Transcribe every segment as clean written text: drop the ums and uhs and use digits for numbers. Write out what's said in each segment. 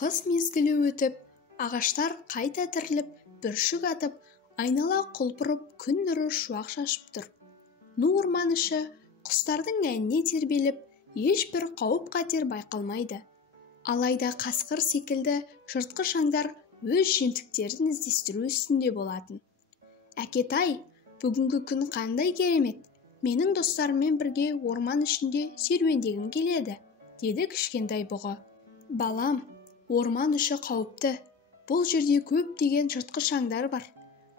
Қыс мезгілі өтіп, ағаштар қайта тіріліп, бүршік атып, айнала құлпырып, күн нұры шуақ шашып тұр. Ну орман іші құстардың әніне тербеліп, ешбір қауіп-қатер байқалмайды. Алайда қасқыр секілді жыртқыш аңдар өз жемтіктерін іздестіру үстінде болатын. Әкетай, бүгінгі күн қандай керемет! Менің достарыммен бірге орман ішінде серуендегім келеді, деді кішкентай бұғы. Балам, орман іші қауіпті. Бұл жерде көптеген жыртқыш аңдар бар.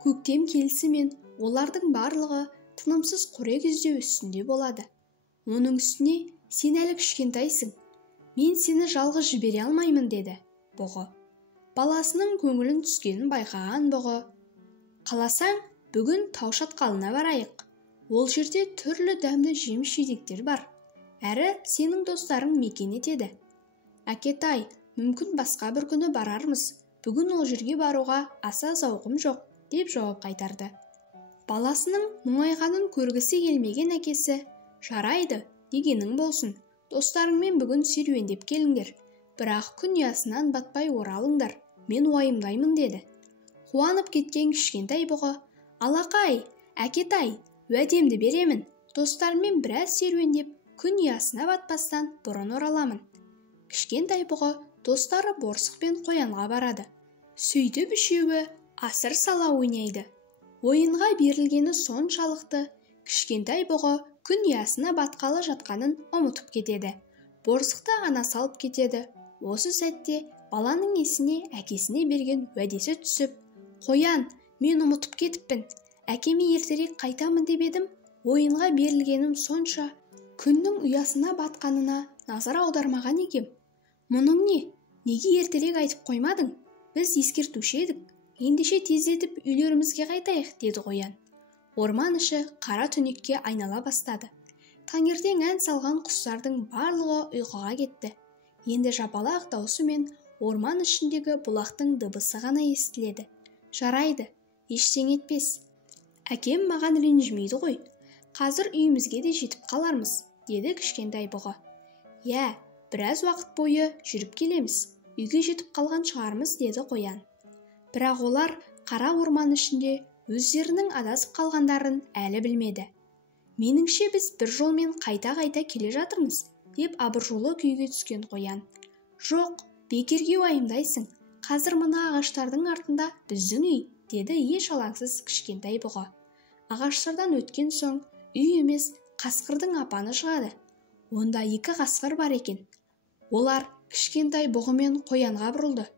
Көктем келісімен олардың барлығы тынымсыз қорек іздеу үстінде болады. Оның үстіне сен әлі кішкентайсың. Мен сені жалғыз жібере алмаймын, деді бұғы. Баласының көңілін түскенін байқаған бұғы: қаласаң, бүгін тау шатқалына барайық. Ол жерде түрлі дәмді жеміс-жидектер бар. Әрі сенің достарың мекен етеді. Әкетай, мүмкін басқа бір күні барармыз. Бүгін ол жерге баруға аса зауқым жоқ, деп жауап қайтарды. Баласының мұңайғанын көргісі келмеген әкесі: жарайды, дегенің болсын. Достарыңмен бүгін серуендеп келіңдер. Бірақ күн ұясынан батпай оралыңдар. Мен уайымдаймын, деді. Қуанып кеткен кішкентай бұғы: алақай, әкетай, уәдемді беремін. Достарыммен біраз серуендеп, күн ұясына батпастан бұрын ораламын. Кішкентай бұғы достары борсық пен қоянға барады. Сөйтіп үшеуі асыр сала ойнайды. Ойынға берілгені соншалықты, кішкентай бұғы күн ұясына батқалы жатқанын ұмытып кетеді. Борсықты ана салып кетеді. Осы сәтте баланың есіне әкесіне берген уәдесі түсіп: қоян, мен ұмытып кетіппін. Әкеме ертерек қайтамын деп едім. Ойынға берілгенім сонша, күннің ұясына батқанына назар аудармаған екем. Мұның не? Неге ертерек айтып қоймадың? Біз ескертуші едік. Ендеше тездетіп үйлерімізге қайтайық, деді қоян. Орман іші қара түнекке айнала бастады. Таңертең ән салған құстардың барлығы ұйқыға кетті. Енді жапалақ даусымен орман ішіндегі бұлақтың дыбысы ғана естіледі. Жарайды, ештеңе етпес. Әкем маған ренжімейді ғой. Қазір үйімізге де жетіп қалармыз, деді кішкентай бұғы. Иә, біраз уақыт бойы жүріп келеміз. Үйге жетіп қалған шығармыз, деді қоян. Бірақ олар қара орман ішінде өздерінің адасып қалғандарын әлі білмеді. Меніңше біз бір жолмен қайта-қайта келе жатырмыз, деп абыржулы күйге түскен қоян. Жоқ, бекерге уайымдайсың. Қазір мына ағаштардың артында біздің үй, деді еш алаңсыз кішкентай бұғы. Ағаштардан өткен соң үй емес, қасқырдың апаны шығады. Онда екі қасқыр бар екен. Олар кішкентай бұғы мен қоянға бұрылды.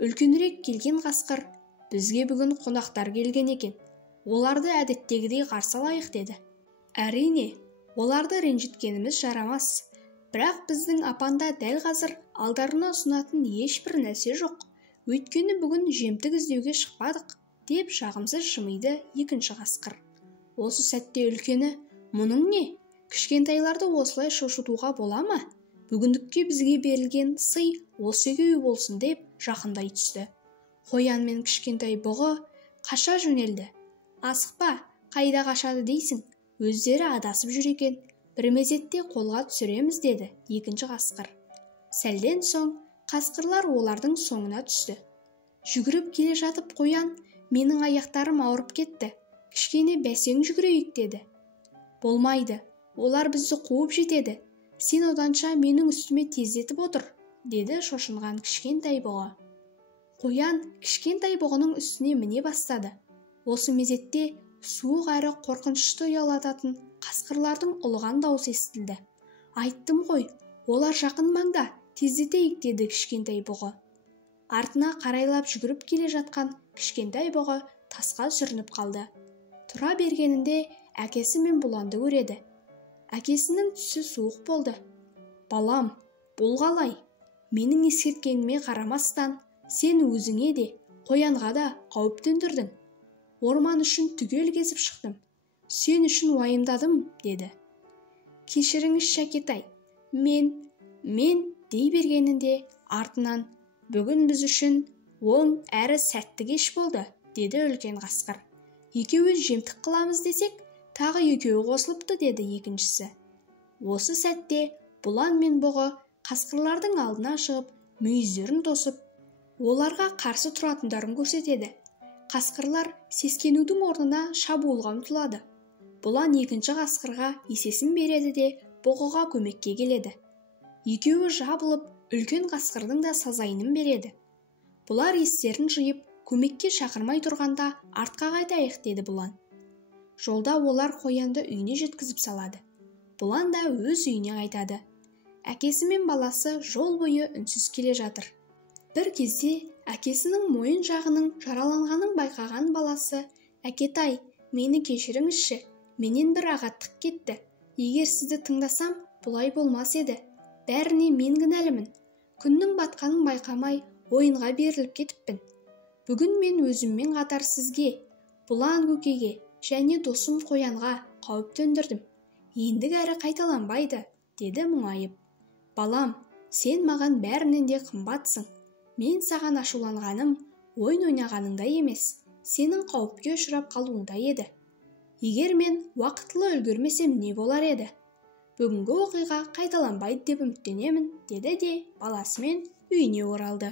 Үлкенірек келген қасқыр: бізге бүгін қонақтар келген екен. Оларды әдеттегідей қарсы алайық, деді. Әрине, оларды ренжіткеніміз жарамас. Бірақ біздің апанда дәл қазір алдарына ұсынатын ешбір нәрсе жоқ. Өйткені бүгін жемтік іздеуге шықпадық, деп жағымсыз жымиды екінші қасқыр. Осы сәтте үлкені: мұның не? Кішкентайларды осылай шошытуға бола ма? Бүгіндікке бізге берілген сый осы екеуі болсын, деп жақындай түсті. Қоян мен кішкентай бұғы қаша жөнелді. Асықпа, қайда қашады дейсің? Өздері адасып жүр екен. Бір мезетте қолға түсіреміз, деді екінші қасқыр. Сәлден соң қасқырлар олардың соңына түсті. Жүгіріп келе жатып қоян: менің аяқтарым ауырып кетті. Кішкене бәсең жүгірейік, деді. Болмайды, олар бізді қуып жетеді. Сен оданша менің үстіме тездетіп отыр, деді шошынған кішкентай бұғы. Қоян кішкентай бұғының үстіне міне бастады. Осы мезетте суық әрі қорқынышты ұялататын қасқырлардың ұлыған даусы естілді. Айттым ғой, олар жақын маңда, тездетейік, деді кішкентай бұғы. Артына қарайлап жүгіріп келе жатқан кішкентай бұғы тасқа сүрініп қалды. Тұра бергенінде әкесі мен бұланды көреді. Әкесінің түсі суық болды. Балам, бұл қалай? Менің ескерткеніме қарамастан, сен өзіңе де, қоянға да қауіп төндірдің. Орман үшін түгел кезіп шықтым. Сен үшін уайымдадым, деді. Кешіріңіз, Шәкетай. Мен дей бергенінде артынан: бүгін біз үшін оң әрі сәтті кеш болды, деді үлкен қасқыр. Екеуі жемтік қыламыз десек, тағы екеуі қосылыпты, деді екіншісі. Осы сәтте бұлан мен бұғы қасқырлардың алдына шығып, мүйіздерін тосып, оларға қарсы тұратындарын көрсетеді. Қасқырлар сескенудің орнына шабуылға ұмтылады. Бұлан екінші қасқырға есесін береді де бұғыға көмекке келеді. Екеуі жабылып, үлкен қасқырдың да сазайынын береді. Бұлар естерін жиып, көмекке шақырмай тұрғанда артқа қайтайық деді Бұлан. Жолда олар қоянды үйіне жеткізіп салады. Бұлан да өз үйіне қайтады. Әкесі мен баласы жол бойы үнсіз келе жатыр. Бір кезде әкесінің мойын жағының жараланғанын байқаған баласы: «Әкетай, мені кешіріңізші, менен бір ағаттық кетті. Егер сізді тыңдасам, бұлай болмас еді. Бәріне мен кінәлімін. Күннің батқанын байқамай, ойынға беріліп кетіппін. Бүгін мен өзіммен қатар сізге, Бұлан көкеге және досым қоянға қауіп төндірдім. Ендігі әрі қайталанбайды», деді мұңайып. «Балам, сен маған бәрінен де қымбатсың. Мен саған ашуланғаным ойын ойнағаныңда емес, сенің қауіпке ұшырап қалуыңда еді. Егер мен уақытылы үлгермесем не болар еді? Бүгінгі оқиға қайталанбайды деп үміттенемін», деді де баласымен үйіне оралды.